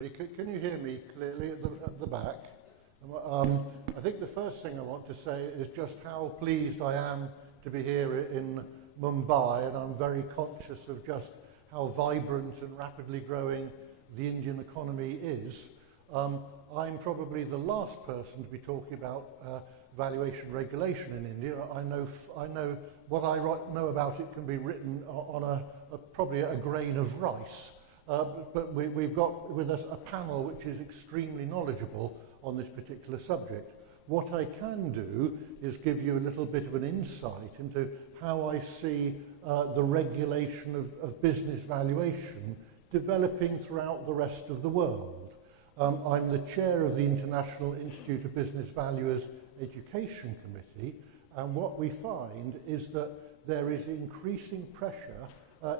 Can you hear me clearly at the back? I think the first thing I want to say is just how pleased I am to be here in Mumbai, and I'm very conscious of just how vibrant and rapidly growing the Indian economy is. I'm probably the last person to be talking about valuation regulation in India. I know what I know about it can be written on probably a grain of rice. But we've got with us a panel which is extremely knowledgeable on this particular subject. What I can do is give you a little bit of an insight into how I see the regulation of business valuation developing throughout the rest of the world. I'm the chair of the International Institute of Business Valuers Education Committee, and what we find is that there is increasing pressure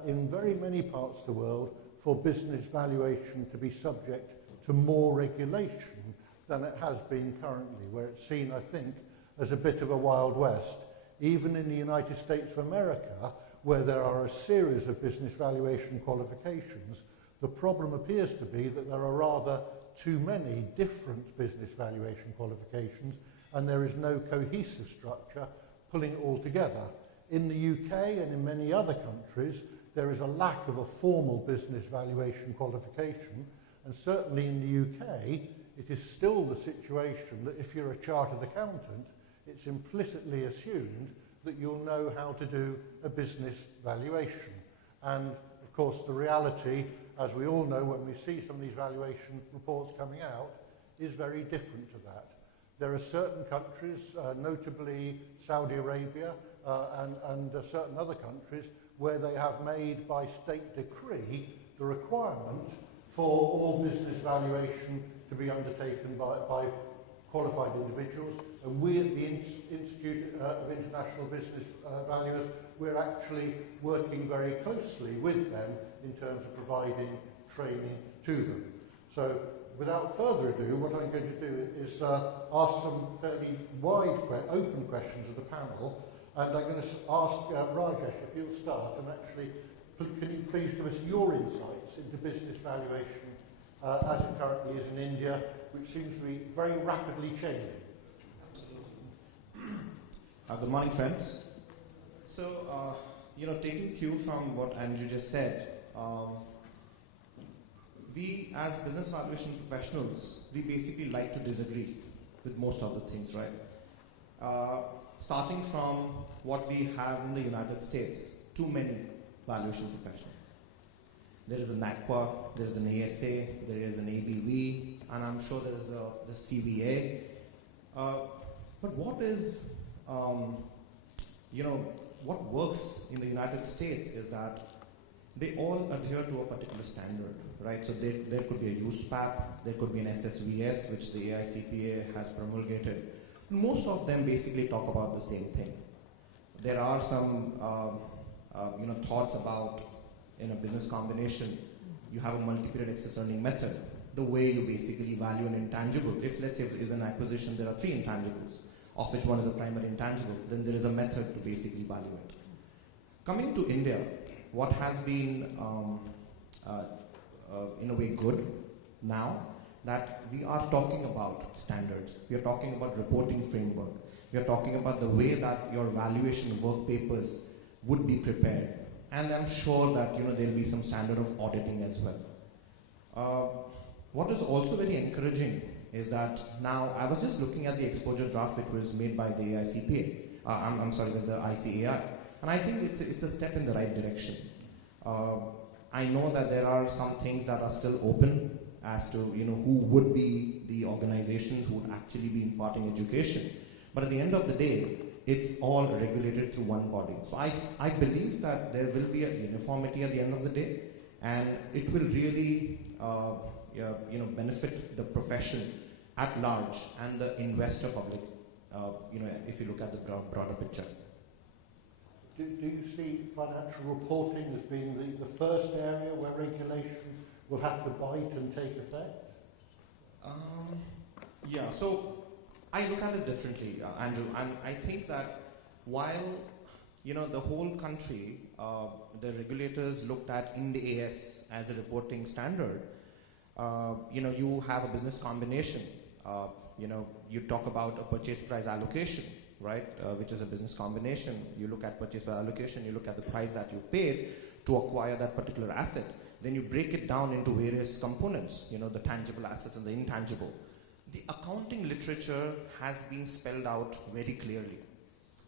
in very many parts of the world for business valuation to be subject to more regulation than it has been currently, where it's seen, I think, as a bit of a Wild West. Even in the United States of America, where there are a series of business valuation qualifications, the problem appears to be that there are rather too many different business valuation qualifications, and there is no cohesive structure pulling it all together. In the UK and in many other countries, there is a lack of a formal business valuation qualification, and certainly in the UK, it is still the situation that if you're a chartered accountant, it's implicitly assumed that you'll know how to do a business valuation. And of course, the reality, as we all know when we see some of these valuation reports coming out, is very different to that. There are certain countries, notably Saudi Arabia and certain other countries, where they have made by state decree the requirement for all business valuation to be undertaken by qualified individuals. And we at the Institute of International Business Valuers, we're actually working very closely with them in terms of providing training to them. So without further ado, what I'm going to do is ask some fairly wide, open questions of the panel. And I'm going to ask Rajesh, if you'll start, and actually, can you please give us your insights into business valuation as it currently is in India, which seems to be very rapidly changing? Absolutely. Good morning, friends. So, taking cue from what Andrew just said, we as business valuation professionals, we basically like to disagree with most of the things, right? Starting from what we have in the United States, too many valuation professionals. There is a NACWA, there is an ASA, there is an ABV, and I'm sure there is the CVA. But what is, what works in the United States is that they all adhere to a particular standard, right? So there could be a USPAP, there could be an SSVS, which the AICPA has promulgated. Most of them basically talk about the same thing. There are some, thoughts about in a business combination, you have a multi-period excess earning method. The way you basically value an intangible. If let's say is an acquisition, there are 3 intangibles, of which one is a primary intangible, then there is a method to basically value it. Coming to India, what has been in a way good now, that we are talking about standards, we are talking about reporting framework, we are talking about the way that your valuation work papers would be prepared, and I'm sure that there will be some standard of auditing as well. What is also very encouraging is that now, I was just looking at the exposure draft which was made by the AICPA, with the ICAI, and I think it's a step in the right direction. I know that there are some things that are still open as to who would be the organizations who would actually be imparting education. But at the end of the day, it's all regulated through one body. So I believe that there will be a uniformity at the end of the day, and it will really benefit the profession at large and the investor public, if you look at the broader picture. Do you see financial reporting as being the first area where regulation will have to bite and take effect? So I look at it differently, Andrew, and I think that while the whole country, the regulators looked at IND AS as a reporting standard, you have a business combination. You talk about a purchase price allocation, right, which is a business combination. You look at purchase price allocation, you look at the price that you paid to acquire that particular asset. Then you break it down into various components, the tangible assets and the intangible. The accounting literature has been spelled out very clearly.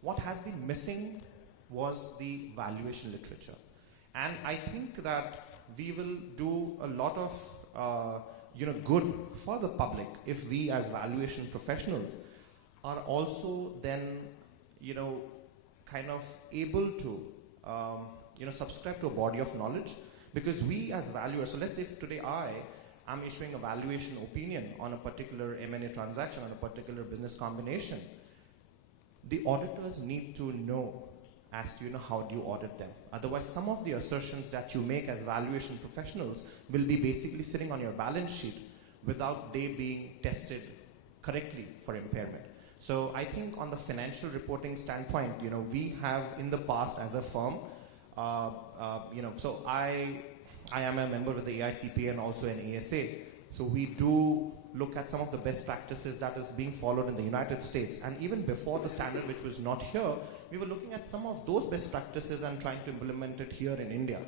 What has been missing was the valuation literature. And I think that we will do a lot of good for the public if we as valuation professionals are also then kind of able to subscribe to a body of knowledge, because we as valuers, so let's say if today I am issuing a valuation opinion on a particular M&A transaction, on a particular business combination, the auditors need to know as to how do you audit them. Otherwise, some of the assertions that you make as valuation professionals will be basically sitting on your balance sheet without they being tested correctly for impairment. So I think on the financial reporting standpoint, we have in the past as a firm, so I am a member with the AICPA and also an ASA. So we do look at some of the best practices that is being followed in the United States. And even before the standard, which was not here, we were looking at some of those best practices and trying to implement it here in India.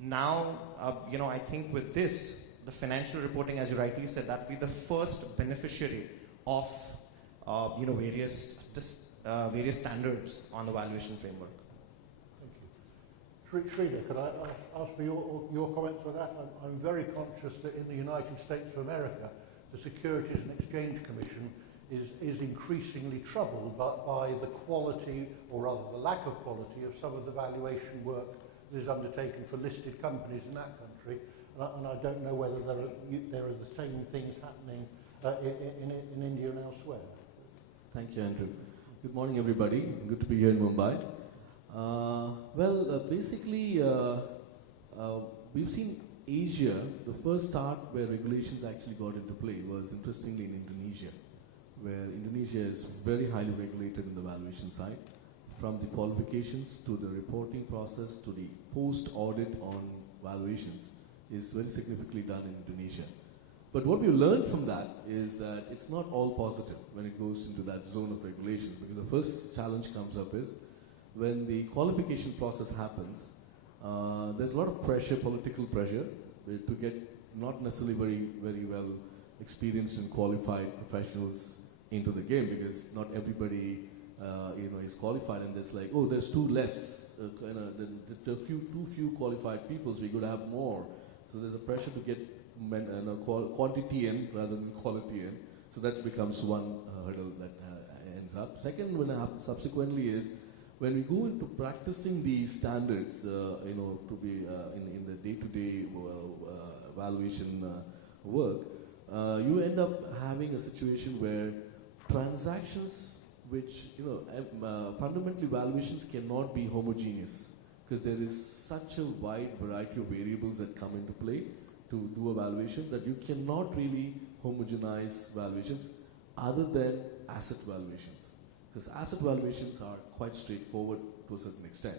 Now, I think with this, the financial reporting, as you rightly said, that will be the first beneficiary of various standards on the valuation framework. Sridhar, could I ask for your comments on that? I'm very conscious that in the United States of America, the Securities and Exchange Commission is increasingly troubled by the quality, or rather the lack of quality, of some of the valuation work that is undertaken for listed companies in that country. And I don't know whether there are the same things happening in India and elsewhere. Thank you, Andrew. Good morning, everybody. Good to be here in Mumbai. Basically, we've seen Asia, the first start where regulations actually got into play was interestingly in Indonesia, where Indonesia is very highly regulated in the valuation side, from the qualifications to the reporting process to the post-audit on valuations is very significantly done in Indonesia. But what we learned from that is that it's not all positive when it goes into that zone of regulations, because the first challenge comes up is when the qualification process happens, there's a lot of pressure, political pressure, to get not necessarily very well experienced and qualified professionals into the game, because not everybody is qualified, and there's like, oh, there's too few qualified people, so we could have more. So there's a pressure to get quantity in rather than quality in. So that becomes one hurdle that ends up. Second, what happens subsequently is when we go into practicing these standards, to be in the day-to-day valuation work, you end up having a situation where transactions, which fundamentally valuations cannot be homogeneous, because there is such a wide variety of variables that come into play to do a valuation that you cannot really homogenize valuations other than asset valuations. Because asset valuations are quite straightforward to a certain extent.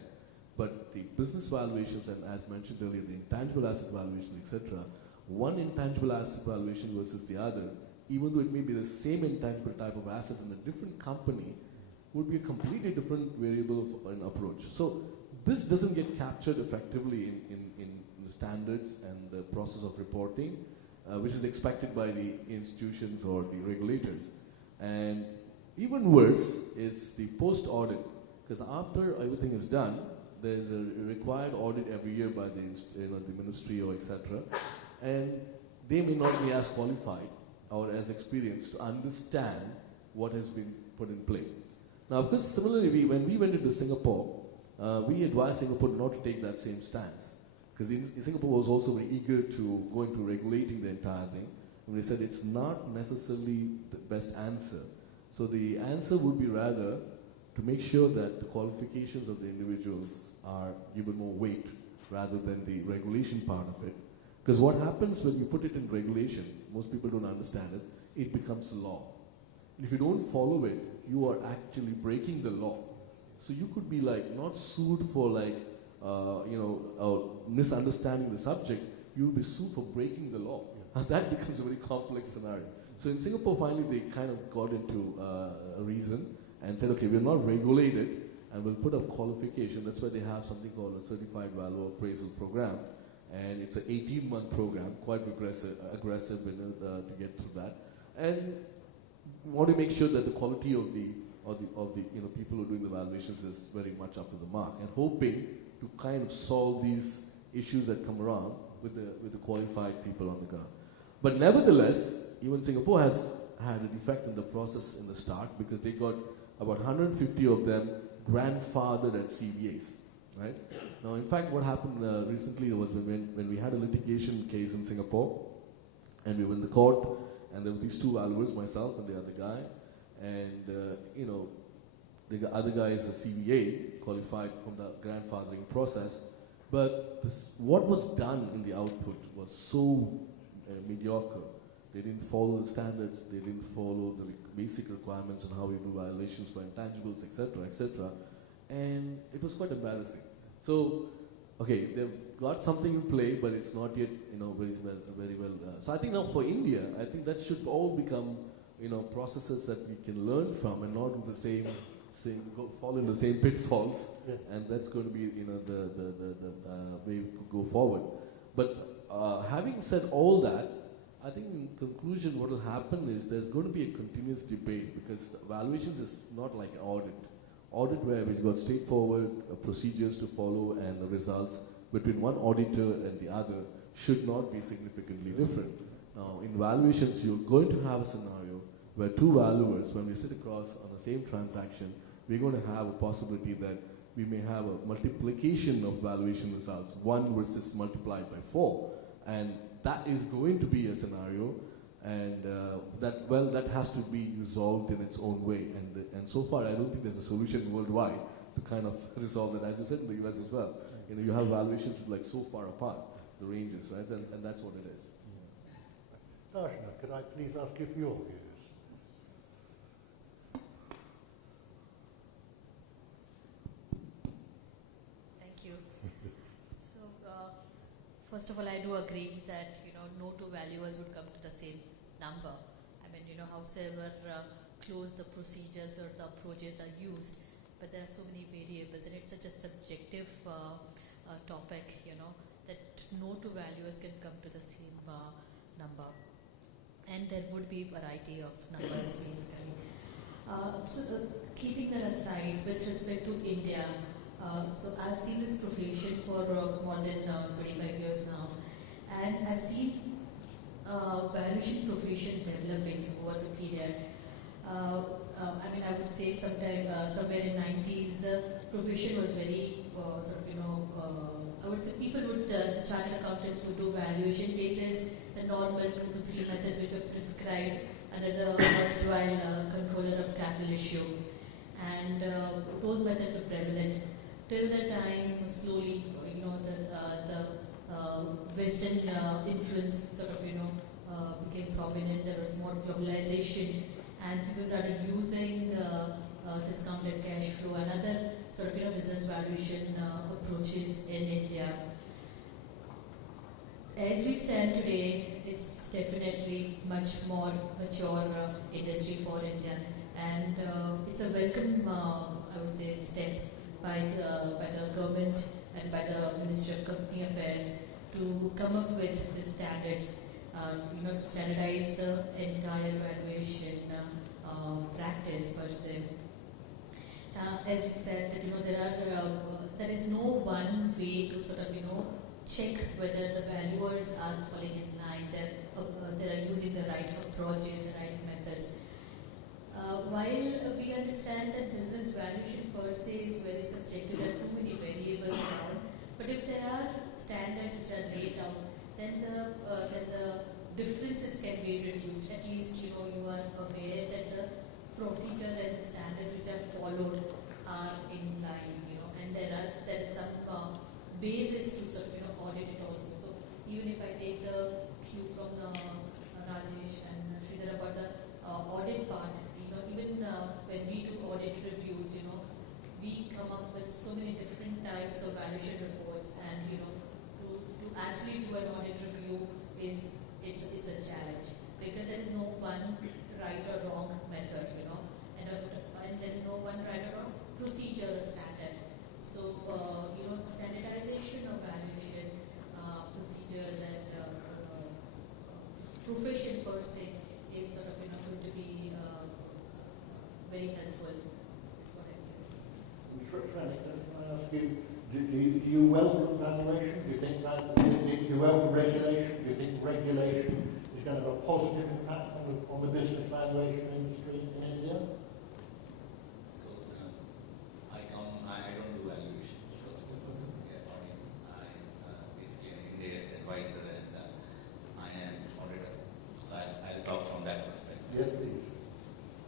But the business valuations, and as mentioned earlier, the intangible asset valuation, etc., one intangible asset valuation versus the other, even though it may be the same intangible type of asset in a different company, would be a completely different variable of an approach. So this doesn't get captured effectively in the standards and the process of reporting, which is expected by the institutions or the regulators. And even worse is the post-audit, because after everything is done, there's a required audit every year by the ministry or etc. And they may not be as qualified or as experienced to understand what has been put in play. Now, of course, similarly, when we went into Singapore, we advised Singapore not to take that same stance, because Singapore was also very eager to go into regulating the entire thing. And we said it's not necessarily the best answer. So the answer would be rather to make sure that the qualifications of the individuals are given more weight rather than the regulation part of it. Because what happens when you put it in regulation, most people don't understand, is it becomes law. If you don't follow it, you are actually breaking the law. So you could be not sued for misunderstanding the subject. You will be sued for breaking the law. Yeah. that becomes a very complex scenario. So in Singapore, finally, they kind of got into a reason and said, okay, we're not regulated, and we'll put a qualification. That's why they have something called a Certified Value Appraisal Program. And it's an 18-month program, quite aggressive to get through that. And we want to make sure that the quality of the people who are doing the valuations is very much up to the mark, and hoping to kind of solve these issues that come around with the qualified people on the ground. But nevertheless, even Singapore has had a defect in the process in the start, because they got about 150 of them grandfathered at CVAs, right? Now, in fact, what happened recently was when we had a litigation case in Singapore, and we were in the court, and there were these two valuers, myself and the other guy, and the other guy is a CVA, qualified from the grandfathering process, but what was done in the output was so mediocre. They didn't follow the standards, they didn't follow the basic requirements on how we do violations for intangibles, etc., and it was quite embarrassing. So, okay, they've got something in play, but it's not yet, very well. So I think now for India, I think that should all become, processes that we can learn from, and not do the same fall in the same pitfalls, yeah. And that's going to be, the way we could go forward. But having said all that, I think in conclusion, what will happen is there's going to be a continuous debate, because valuations is not like an audit. Audit where we've got straightforward procedures to follow, and the results between one auditor and the other should not be significantly different. Now, in valuations, you're going to have a scenario where two valuers, when we sit across on the same transaction, we're going to have a possibility that we may have a multiplication of valuation results, 1 versus multiplied by 4. And that is going to be a scenario, and that has to be resolved in its own way. And so far, I don't think there's a solution worldwide to kind of resolve that. As you said, in the US as well, you have valuations like so far apart, the ranges, right? And that's what it is. Darshana, could I please ask you for your views? Thank you. So, first of all, I do agree that no two valuers would come to the same number. I mean, howsoever close the procedures or the approaches are used, but there are so many variables, and it's such a subjective topic, that no two valuers can come to the same number. And there would be a variety of numbers, basically. Keeping that aside, with respect to India, so I've seen this profession for more than 25 years now, and I've seen valuation profession developing over the period. I would say somewhere in 90s, the profession was very I would say people would, the chartered accountants would do valuation basis, the normal 2 to 3 methods which were prescribed under the erstwhile controller of capital issue. And those methods were prevalent till the time slowly, the Western influence sort of, became prominent. There was more globalization, and people started using discounted cash flow and other sort of, business valuation approaches in India. As we stand today, it's definitely much more mature industry for India, and it's a welcome, I would say, step by the government and by the Ministry of Company Affairs to come up with the standards, to standardize the entire valuation practice per se. As we said, that there is no one way to sort of check whether the valuers are falling in line, they are using the right approaches, the right methods. While we understand that business valuation per se is very subjective, there are too many variables around, but if there are standards which are laid out, then the differences can be reduced. At least you are aware that the procedures and the standards which are followed are in line, and there is some basis to sort of audit it also. So even if I take the cue from Rajesh and Sridhar about the audit part, even when we do audit reviews, we come up with so many different types of valuation reports, and to actually do an audit review is it's a challenge because there is no one right or wrong method, and there is no one right or wrong procedure or standard. So, standardization of valuation procedures and profession per se is sort of going to be very helpful. Is what I'm Shrenik, can I ask you, do you welcome valuation? Do you think do you welcome regulation? Do you think regulation is going to have a positive impact on the business valuation industry in India? So, I don't do valuations, first of all, to the audience. I basically an India's advisor and I am auditor. So I'll talk from that perspective. Yes, please.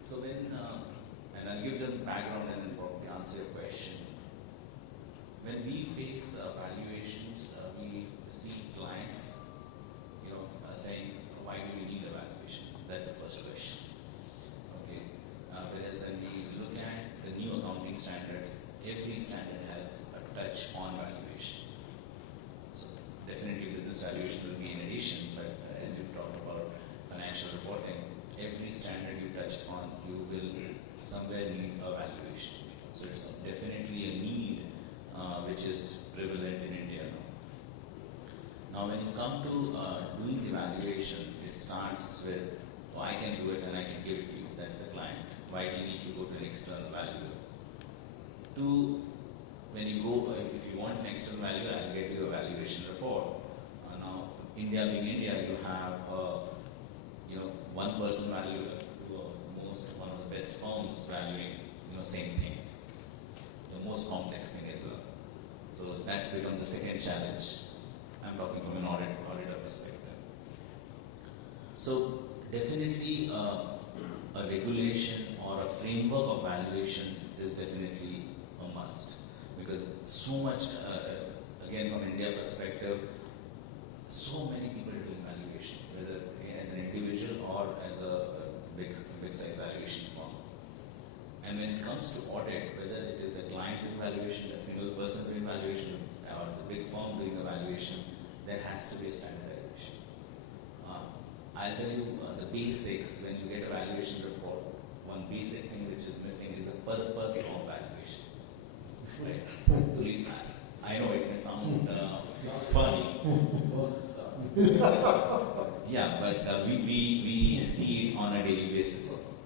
So and I'll give them background and then probably answer your question. When we face valuations, we see clients, saying, why do we need a valuation? That's the first question. Okay. Whereas when we look at the new accounting standards, every standard has a touch on valuation. So definitely business valuation will be in addition, but as you talked about financial reporting, every standard you touched on, you will somewhere need a valuation. So it's definitely a need which is prevalent in India now. Now when you come to doing the valuation, it starts with, I can do it and I can give it to you, that's the client. Why do you need to go to an external valuer? When you go, if you want an external valuer, I'll get you a valuation report. Now, India being India, you have one person valuer to one of the best firms valuing, same thing. The most complex thing as well. So that becomes the second challenge. I'm talking from an auditor perspective. So definitely a regulation or a framework of valuation is definitely a must. Because so much, again from India perspective, so many people are doing valuation, whether as an individual or as a big size valuation firm. And when it comes to audit, whether it is the client doing valuation, a single person doing valuation, or the big firm doing the valuation, there has to be a standardization. I'll tell you the basics. When you get a valuation report, one basic thing which is missing is the purpose of valuation. Right? So I know it may sound funny. Yeah, but we see it on a daily basis.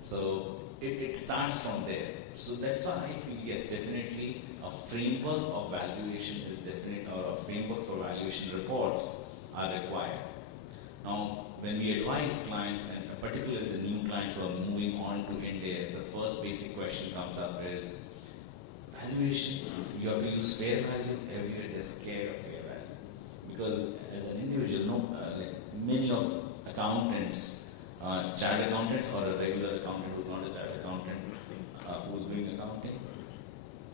So it starts from there. So that's why I feel, yes, definitely a framework of valuation is definite, or a framework for valuation reports are required. Now, when we advise clients, and particularly the new clients who are moving on to India, the first basic question comes up is, valuations, you have to use fair value, everywhere they're scared of fair value. Because as an individual, like many of accountants, chartered accountants or a regular accountant who's not a chartered accountant, who's doing accounting,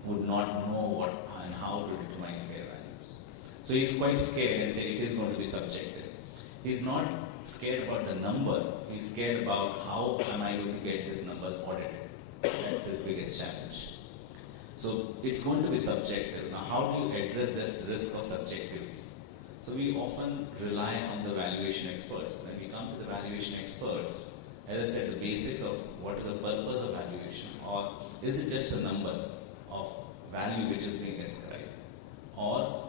would not know what and how to determine fair values. So he's quite scared and say it is going to be subjective. He's not scared about the number, he's scared about how am I going to get these numbers audited. That's his biggest challenge. So it's going to be subjective. Now how do you address this risk of subjectivity? So we often rely on the valuation experts. When we come to the valuation experts, as I said, the basics of what is the purpose of valuation, or is it just a number of value which is being ascribed? Or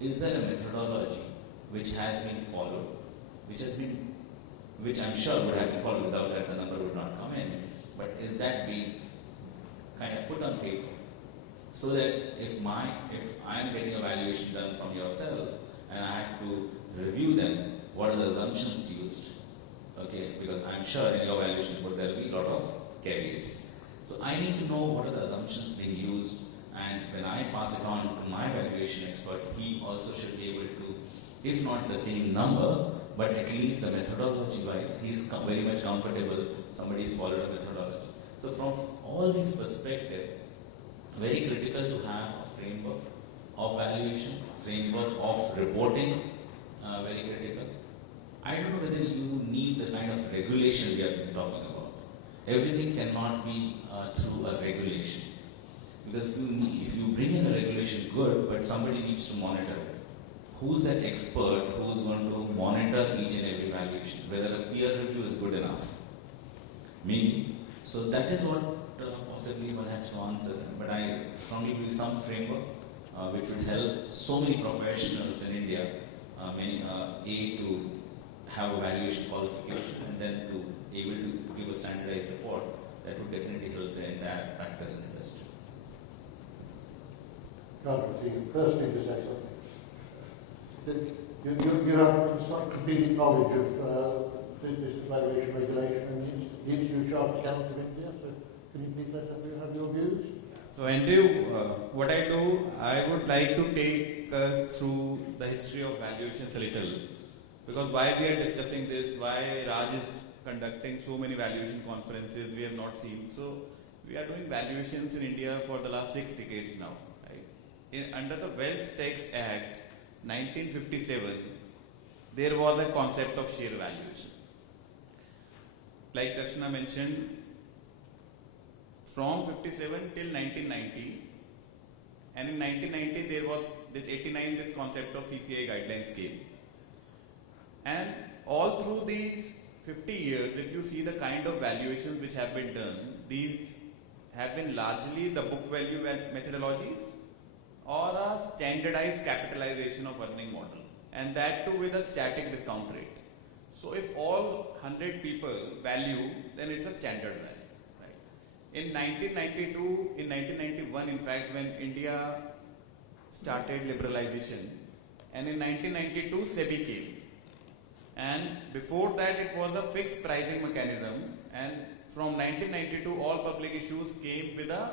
is there a methodology which has been followed, which I'm sure would have been followed, without that the number would not come in, but is that being kind of put on paper? So that if I am getting a valuation done from yourself, and I have to review them, what are the assumptions used? Okay, because I'm sure in your valuation report there will be a lot of caveats. So I need to know what are the assumptions being used, and when I pass it on to my valuation expert, he also should be able to, if not the same number, but at least the methodology wise, he is very much comfortable, somebody has followed a methodology. So from all these perspectives, very critical to have a framework of valuation, framework of reporting, very critical. I don't know whether you need the kind of regulation we have been talking about. Everything cannot be through a regulation. Because if you bring in a regulation, good, but somebody needs to monitor it. who's that expert who's going to monitor each and every valuation, whether a peer review is good enough? Maybe. So that is what possibly one has to answer. But I strongly believe some framework which would help so many professionals in India, to have a valuation qualification and then to able to give a standardized report. That would definitely help the entire practice industry. Carlos, you personally to say something. You have encyclopedic knowledge of this valuation regulation and the Institute of Chartered Accountants of India. So can you please let us have your views? So Andrew, what I do, I would like to take us through the history of valuations a little. Because why we are discussing this, why Raj is conducting so many valuation conferences, we have not seen. So we are doing valuations in India for the last 6 decades now. Right? Under the Wealth Tax Act 1957, there was a concept of share valuation. Like Darshana mentioned, from 57 till 1990, and in 1990 there was this 89, this concept of CCI guidelines came. And all through these 50 years, if you see the kind of valuations which have been done, these have been largely the book value methodologies or a standardized capitalization of earning model, and that too with a static discount rate. So if all 100 people value, then it's a standard value. In 1992, in 1991, in fact, when India started liberalization, and in 1992, SEBI came. And before that, it was a fixed pricing mechanism, and from 1992, all public issues came with a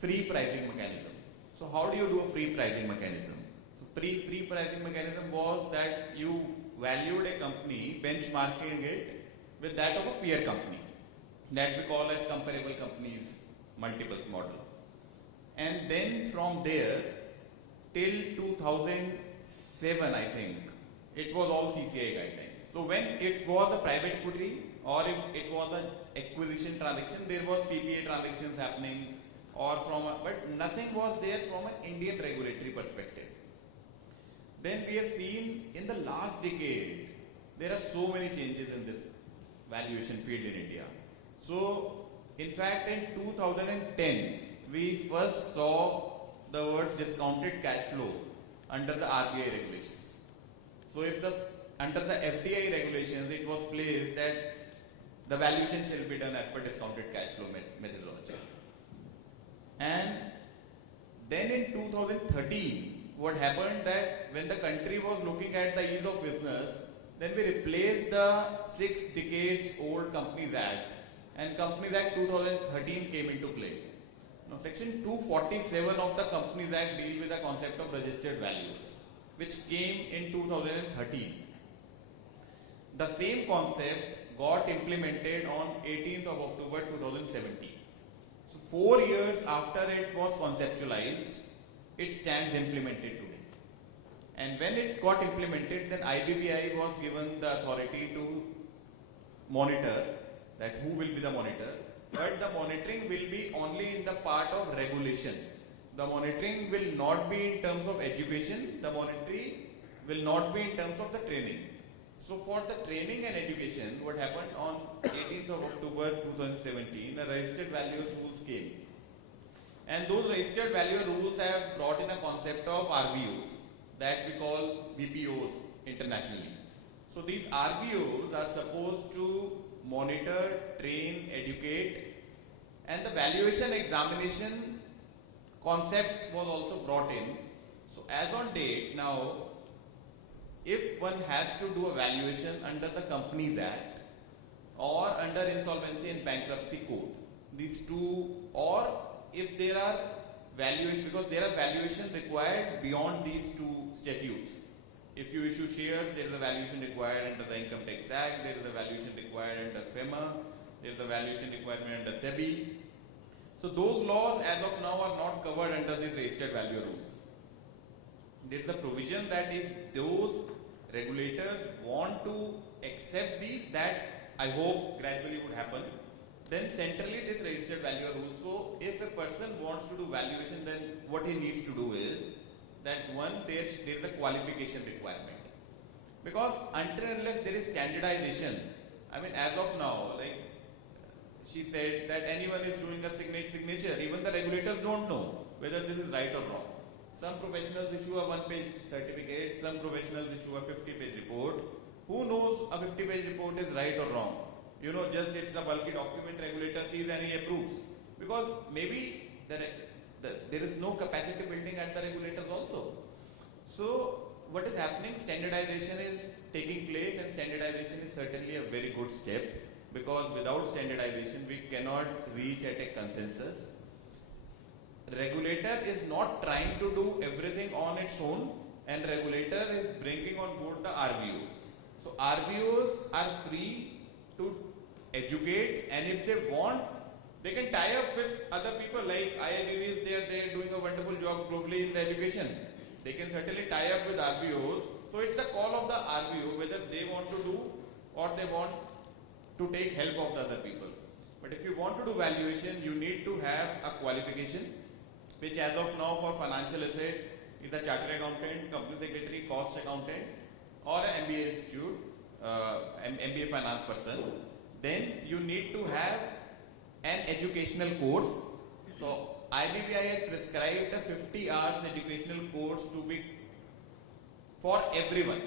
free pricing mechanism. So how do you do a free pricing mechanism? So free pricing mechanism was that you valued a company, benchmarking it with that of a peer company, that we call as comparable companies multiples model. And then from there till 2007, I think, it was all CCI guidelines. So when it was a private equity or if it was an acquisition transaction, there was PPA transactions happening, or but nothing was there from an Indian regulatory perspective. Then we have seen in the last decade, there are so many changes in this valuation field in India. So, in fact, in 2010, we first saw the word discounted cash flow under the RBI regulations. So, under the FDI regulations, it was placed that the valuation shall be done as per discounted cash flow methodology. And then in 2013, what happened that when the country was looking at the ease of business, then we replaced the 6 decades old Companies Act, and Companies Act 2013 came into play. Now, Section 247 of the Companies Act deals with the concept of registered values, which came in 2013. The same concept got implemented on 18th of October 2017. So 4 years after it was conceptualized, it stands implemented today. And when it got implemented, then IBBI was given the authority to monitor that who will be the monitor, but the monitoring will be only in the part of regulation. The monitoring will not be in terms of education, the monitoring will not be in terms of the training. So for the training and education, what happened on 18th of October 2017, the registered values rules came. And those registered value rules have brought in a concept of RVOs that we call VPOs internationally. So these RVOs are supposed to monitor, train, educate, and the valuation examination concept was also brought in. So as on date now, if one has to do a valuation under the Companies Act or under Insolvency and Bankruptcy Code, these two, or if there are valuations, because there are valuations required beyond these two statutes. If you issue shares, there is a valuation required under the Income Tax Act, there is a valuation required under FEMA, there is a valuation requirement under SEBI. So those laws as of now are not covered under these registered value rules. There is a provision that if those regulators want to accept these, that I hope gradually would happen, then centrally this registered value rule. So if a person wants to do valuation, then what he needs to do is that one, there is a qualification requirement. Because until and unless there is standardization, I mean, as of now, like she said that anyone is doing a signature, even the regulators don't know whether this is right or wrong. Some professionals issue a one-page certificate, some professionals issue a 50-page report. Who knows a 50-page report is right or wrong? You know, just it's a bulky document, regulator sees and he approves. Because maybe there is no capacity building at the regulators also. So what is happening, standardization is taking place, and standardization is certainly a very good step, because without standardization we cannot reach at a consensus. Regulator is not trying to do everything on its own, and regulator is bringing on board the RVOs. So RVOs are free to educate, and if they want, they can tie up with other people like IIBB is there, they are doing a wonderful job globally in the education. They can certainly tie up with RVOs. So it's the call of the RVO whether they want to do or they want to take help of the other people. But if you want to do valuation, you need to have a qualification, which as of now for financial asset is a chartered accountant, company secretary, cost accountant, or an MBA institute, MBA finance person. Then you need to have an educational course. So IBBI has prescribed a 50 hours educational course to be for everyone.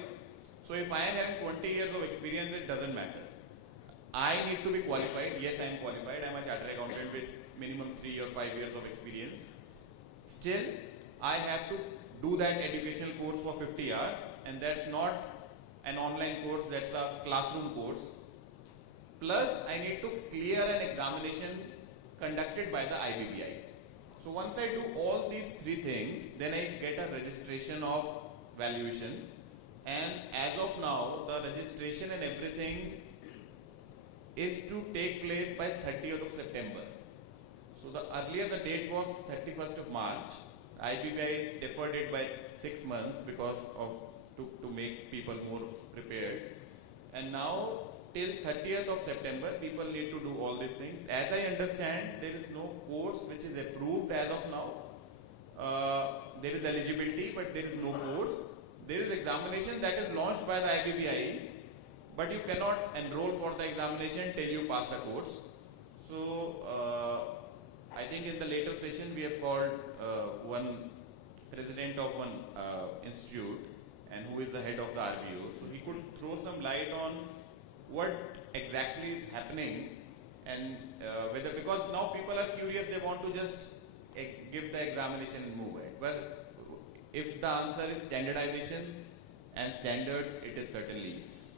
So if I am having 20 years of experience, it doesn't matter. I need to be qualified. Yes, I am qualified. I am a chartered accountant with minimum 3 or 5 years of experience. Still, I have to do that educational course for 50 hours, and that's not an online course, that's a classroom course. Plus, I need to clear an examination conducted by the IBBI. So once I do all these three things, then I get a registration of valuation, and as of now, the registration and everything is to take place by 30th of September. So earlier the date was 31st of March. IBBI deferred it by 6 months because of to make people more prepared. And now till 30th of September, people need to do all these things. As I understand, there is no course which is approved as of now. There is eligibility, but there is no course. There is examination that is launched by the IBBI, but you cannot enroll for the examination till you pass the course. So I think in the later session we have called one president of one institute, and who is the head of the RVO. So he could throw some light on what exactly is happening, and whether, because now people are curious, they want to just give the examination and move it. Well, if the answer is standardization and standards, it is certainly yes.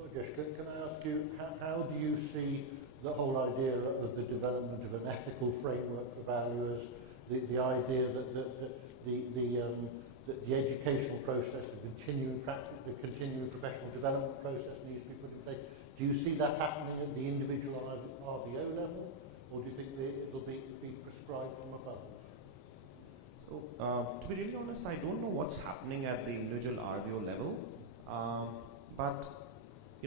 Rajesh, can I ask you, how do you see the whole idea of the development of an ethical framework for valuers, the idea that the educational process, the continuing professional development process needs to be put in place? Do you see that happening at the individual RVO level, or do you think it will be prescribed from above? So, to be really honest, I don't know what's happening at the individual RVO level, but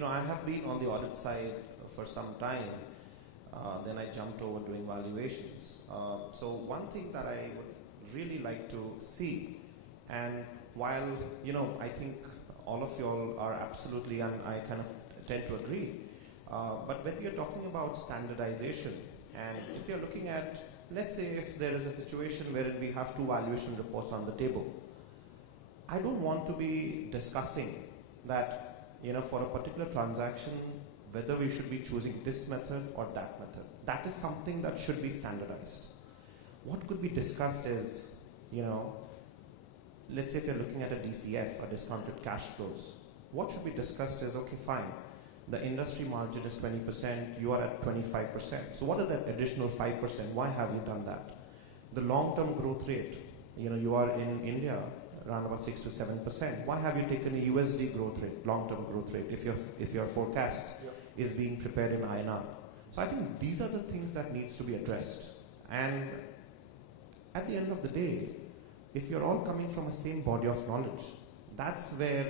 I have been on the audit side for some time. Then I jumped over doing valuations. So one thing that I would really like to see, and while I think all of y'all are absolutely, and I kind of tend to agree, but when we are talking about standardization, and if you're looking at, let's say if there is a situation wherein we have 2 valuation reports on the table, I don't want to be discussing that for a particular transaction whether we should be choosing this method or that method. That is something that should be standardized. What could be discussed is, let's say if you're looking at a DCF, a discounted cash flows, what should be discussed is, okay, fine, the industry margin is 20%, you are at 25%. So what is that additional 5%? Why have you done that? The long-term growth rate, you are in India, around about 6 to 7%. Why have you taken a USD growth rate, long-term growth rate, if your forecast is being prepared in INR? So I think these are the things that needs to be addressed. And at the end of the day, if you're all coming from the same body of knowledge, that's where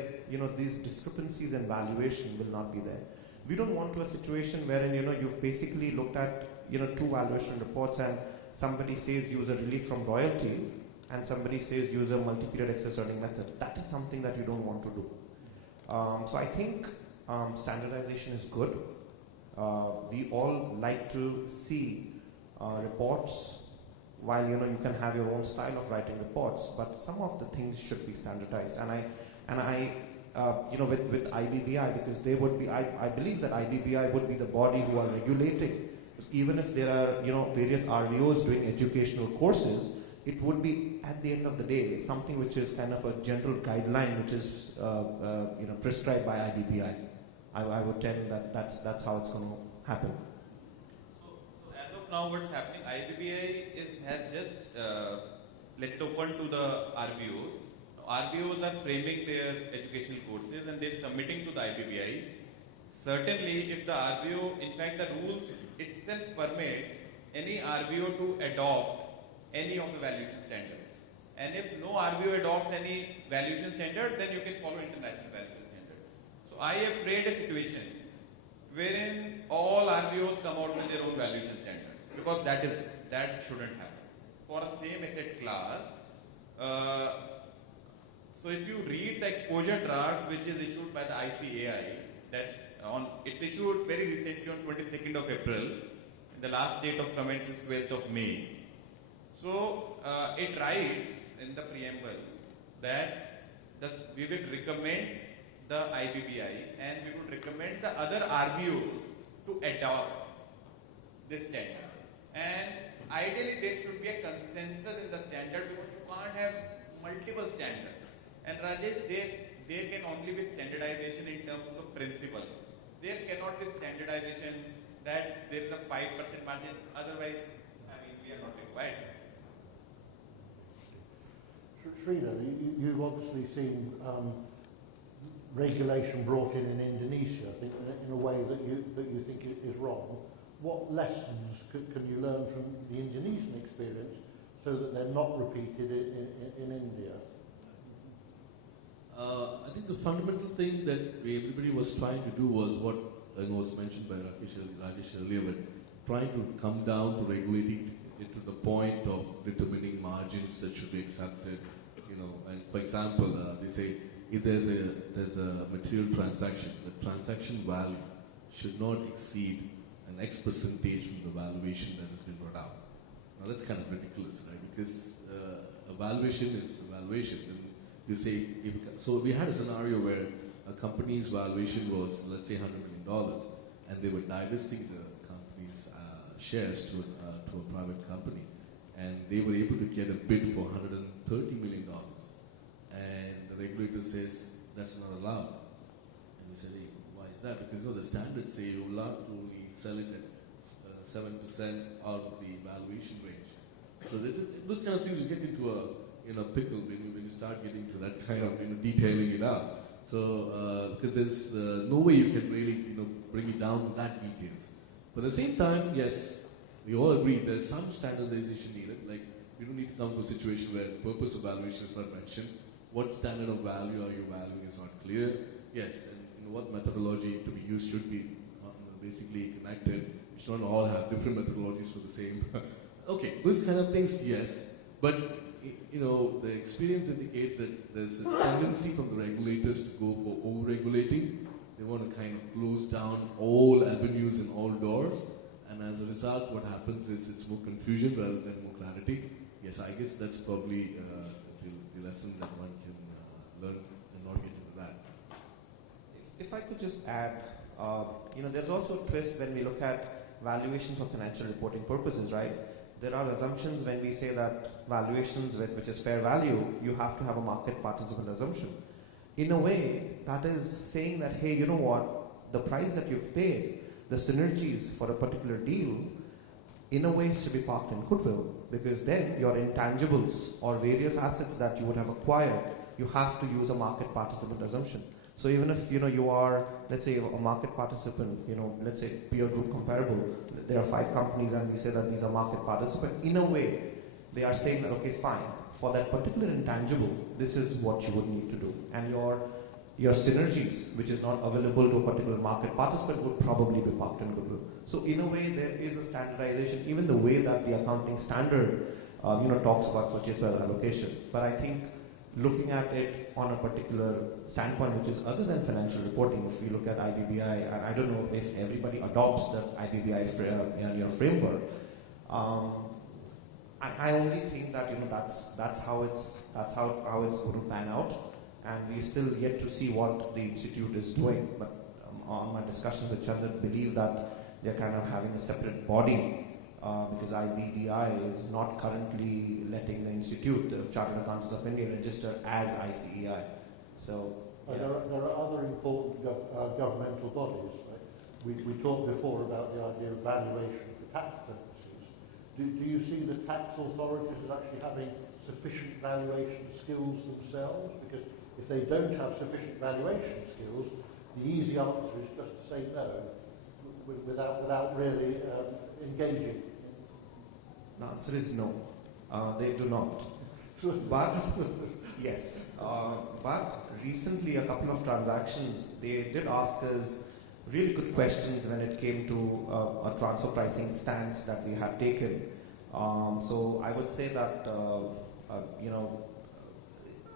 these discrepancies in valuation will not be there. We don't want to a situation wherein you've basically looked at 2 valuation reports and somebody says use a relief from royalty, and somebody says use a multi-period excess earning method, that is something that you don't want to do. So I think standardization is good. We all like to see reports, while you can have your own style of writing reports, but some of the things should be standardized. And I with IBBI, because they would be, I believe that IBBI would be the body who are regulating. Even if there are various RVOs doing educational courses, it would be at the end of the day something which is kind of a general guideline which is prescribed by IBBI. I would tell that's how it's going to happen. So as of now, what's happening? IBBI has just let open to the RVOs. RVOs are framing their educational courses and they're submitting to the IBBI. Certainly, if the RVO, in fact, the rules itself permit any RVO to adopt any of the valuation standards. And if no RVO adopts any valuation standard, then you can follow international valuation standard. So I have framed a situation wherein all RVOs come out with their own valuation standards, because that shouldn't happen. For a same asset class, so if you read the exposure draft which is issued by the ICAI, it's issued very recently on 22nd of April. The last date of comments is 12th of May. So it writes in the preamble that we will recommend the IBBI and we would recommend the other RVOs to adopt this standard. And ideally there should be a consensus in the standard, because you can't have multiple standards. And Rajesh, there can only be standardization in terms of the principles. There cannot be standardization that there is a 5% margin, otherwise, we are not required. Sridhar, you've obviously seen regulation brought in Indonesia in a way that you think is wrong. What lessons can you learn from the Indonesian experience so that they're not repeated in India? I think the fundamental thing that everybody was trying to do was what was mentioned by Rajesh earlier, but trying to come down to regulating it to the point of determining margins that should be accepted. And for example, they say if there's a material transaction, the transaction value should not exceed an X percentage from the valuation that has been brought out. Now that's kind of ridiculous, right? Because a valuation is a valuation. And you say, so we had a scenario where a company's valuation was, let's say, $100 million, and they were divesting the company's shares to a private company, and they were able to get a bid for $130 million. And the regulator says that's not allowed. And we said, hey, why is that? Because the standards say you're allowed to only sell it at 7% out of the valuation range. So those kind of things you get into a pickle when you start getting to that kind of detailing it out. So because there's no way you can really bring it down to that details. But at the same time, yes, we all agree there's some standardization needed. Like you don't need to come to a situation where purpose of valuation is not mentioned. What standard of value are you valuing is not clear. Yes, and what methodology to be used should be basically connected. We should not all have different methodologies for the same. Okay, those kind of things, yes. But the experience indicates that there's a tendency from the regulators to go for over-regulating. They want to kind of close down all avenues and all doors. And as a result, what happens is it's more confusion rather than more clarity. Yes, I guess that's probably the lesson that one can learn and not get into that. If I could just add, there's also a twist when we look at valuations for financial reporting purposes, right? There are assumptions when we say that valuations, which is fair value, you have to have a market participant assumption. In a way, that is saying that, hey, you know what, the price that you've paid, the synergies for a particular deal, in a way should be parked in goodwill, because then your intangibles or various assets that you would have acquired, you have to use a market participant assumption. So even if you are, let's say, a market participant, let's say peer group comparable, there are 5 companies and we say that these are market participants, in a way they are saying that, okay, fine, for that particular intangible, this is what you would need to do. And your synergies, which is not available to a particular market participant, would probably be parked in goodwill. So in a way there is a standardization, even the way that the accounting standard talks about purchase price allocation. But I think looking at it on a particular standpoint, which is other than financial reporting, if you look at IBBI, I don't know if everybody adopts the IBBI framework. I only think that that's how it's going to pan out, and we're still yet to see what the institute is doing. But on my discussions with Chandran, believe that they're kind of having a separate body because IBDI is not currently letting the Institute, the Chartered Accountants of India, register as ICEI. So there are other important governmental bodies. Right? We talked before about the idea of valuation for tax purposes. Do you see the tax authorities as actually having sufficient valuation skills themselves? Because if they don't have sufficient valuation skills, the easy answer is just to say no without really engaging. The answer is no. They do not. But yes. But recently, a couple of transactions, they did ask us really good questions when it came to a transfer pricing stance that we had taken. So I would say that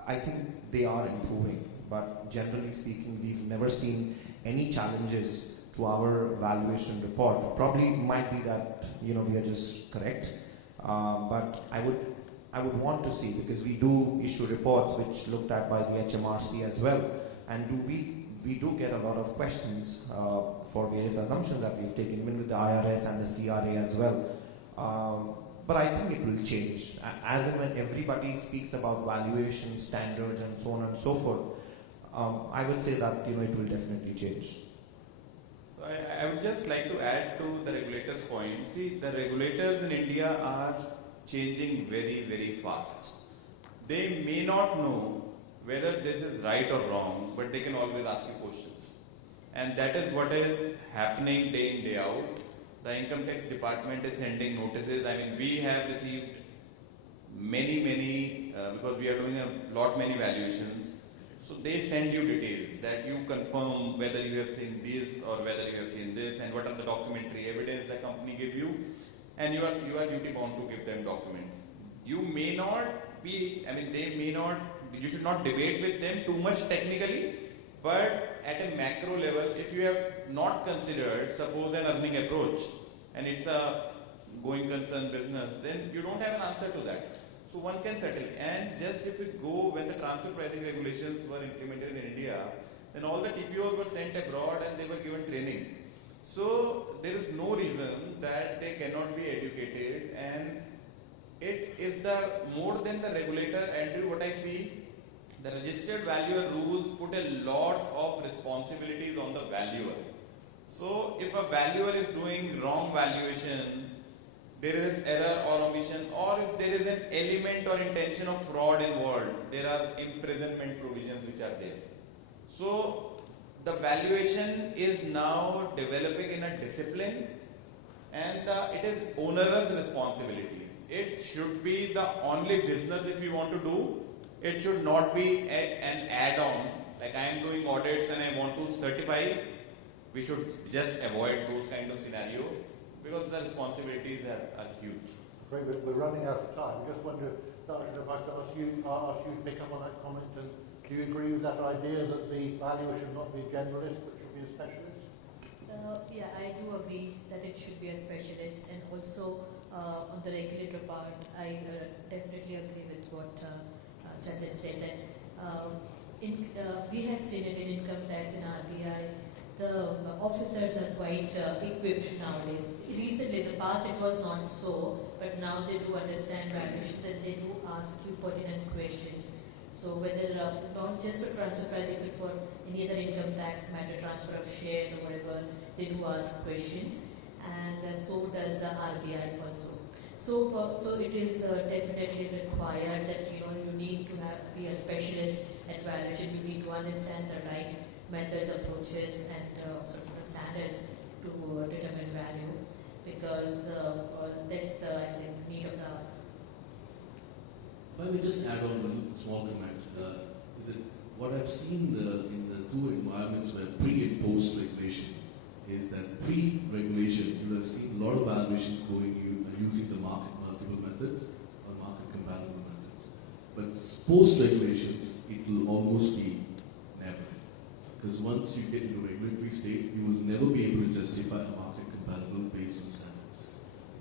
I think they are improving. But generally speaking, we've never seen any challenges to our valuation report. Probably might be that we are just correct. But I would want to see, because we do issue reports which looked at by the HMRC as well, and we do get a lot of questions for various assumptions that we've taken, even with the IRS and the CRA as well. But I think it will change. As and when everybody speaks about valuation standards and so on and so forth, I would say that it will definitely change. I would just like to add to the regulator's point. See, the regulators in India are changing very, very fast. They may not know whether this is right or wrong, but they can always ask you questions. And that is what is happening day in, day out. The income tax department is sending notices. I mean, we have received many, because we are doing many valuations. So they send you details that you confirm whether you have seen this or whether you have seen this, and what are the documentary evidence the company gives you, and you are duty bound to give them documents. You may not be, you should not debate with them too much technically, but at a macro level, if you have not considered, suppose an earning approach, and it's a going concern business, then you don't have an answer to that. So one can settle. And just if we go, when the transfer pricing regulations were implemented in India, then all the TPOs were sent abroad and they were given training. So there is no reason that they cannot be educated, and it is more than the regulator. Andrew, what I see, the registered valuer rules put a lot of responsibilities on the valuer. So if a valuer is doing wrong valuation, there is error or omission, or if there is an element or intention of fraud involved, there are imprisonment provisions which are there. So the valuation is now developing in a discipline, and it is onerous responsibilities. It should be the only business if you want to do. It should not be an add-on, like I am doing audits and I want to certify. We should just avoid those kind of scenarios, because the responsibilities are huge. Great, we're running out of time. I just wonder, Darshan, if I could ask you to pick up on that comment, and do you agree with that idea that the valuer should not be a generalist but should be a specialist? Yeah, I do agree that it should be a specialist, and also on the regulator part, I definitely agree with what Chandran said, that we have seen it in income tax and RBI. The officers are quite equipped nowadays. Recently, in the past, it was not so, but now they do understand valuations and they do ask you pertinent questions. So whether not just for transfer pricing, but for any other income tax matter, transfer of shares or whatever, they do ask questions, and so does RBI also. So it is definitely required that you need to be a specialist at valuation. You need to understand the right methods, approaches, and sort of standards to determine value, because that's the, I think, need of the hour. If I may just add on one small comment, is that what I've seen in the two environments where pre and post regulation is that pre-regulation, you have seen a lot of valuations going using the market multiple methods, on market compatible methods. But post regulations, it will almost be never. Because once you get into a regulatory state, you will never be able to justify a market compatible based on standards.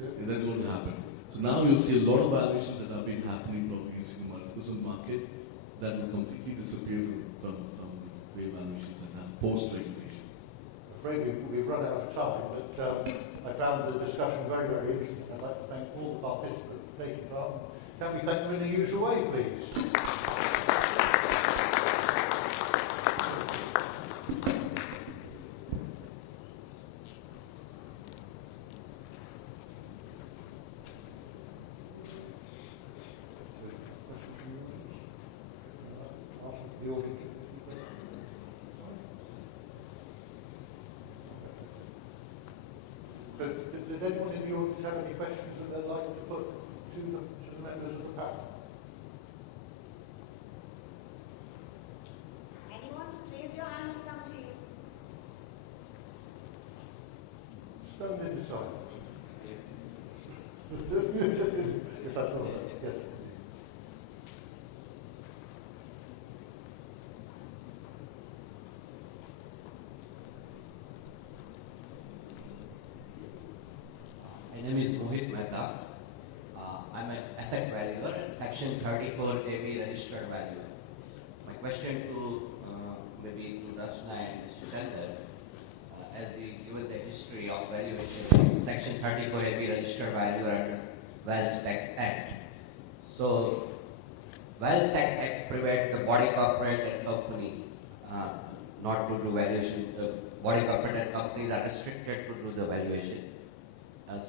And that's what will happen. So now you'll see a lot of valuations that have been happening probably using the multiple market that will completely disappear from the way valuations are done post regulation. I'm afraid we've run out of time, but I found the discussion very, very interesting. I'd like to thank all the participants for taking part. Can we thank them in the usual way, please? The audience. So, does anyone in the audience have any questions that they'd like to put to the members of the panel? Anyone, just raise your hand, we'll come to you. Stand in silence. If that's all right, yes. My name is Mohit Mehta. I'm an asset valuer and Section 34 AB registered valuer. My question to maybe to Rasna and Mr. Chandar, as he given the history of valuation, Section 34 AB registered valuer under Wealth Tax Act. So, Wealth Tax Act prevents the body corporate and company not to do valuation. Body corporate and companies are restricted to do the valuation.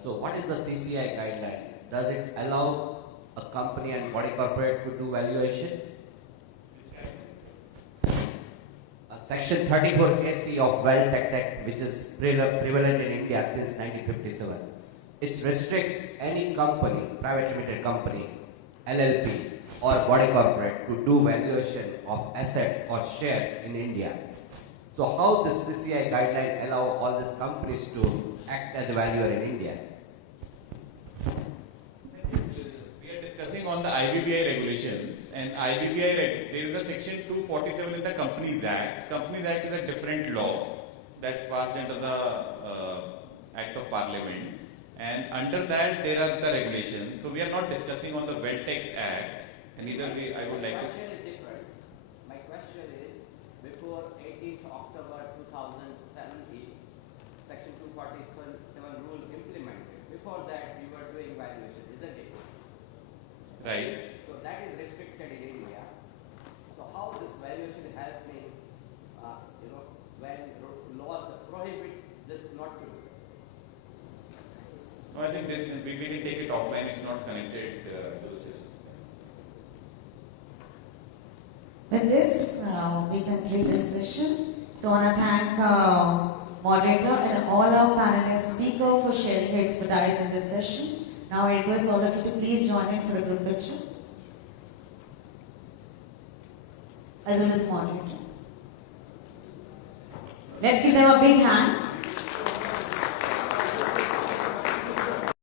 So what is the CCI guideline? Does it allow a company and body corporate to do valuation? Section 34AC of Wealth Tax Act, which is prevalent in India since 1957. It restricts any company, private limited company, LLP or body corporate to do valuation of assets or shares in India. So how does CCI guideline allow all these companies to act as a valuer in India? We are discussing on the IBBI regulations, and IBBI, there is a section 247 in the Companies Act. Companies Act is a different law that's passed under the Act of Parliament, and under that there are the regulations. So we are not discussing on the Wealth Tax Act, and either way I would like to. My question is, before 18th October 2017, Section 247 rule implemented. Before that, you were doing valuation, isn't it? Right. So that is restricted in India. So how this valuation help me, when laws prohibit this not to do? No, I think that we can take it offline. It's not connected to the system. With this, we conclude this session. So I want to thank moderator and all our panelists, speaker for sharing your expertise in this session. Now I request all of you to please join in for a group picture. As well as moderator. Let's give them a big hand.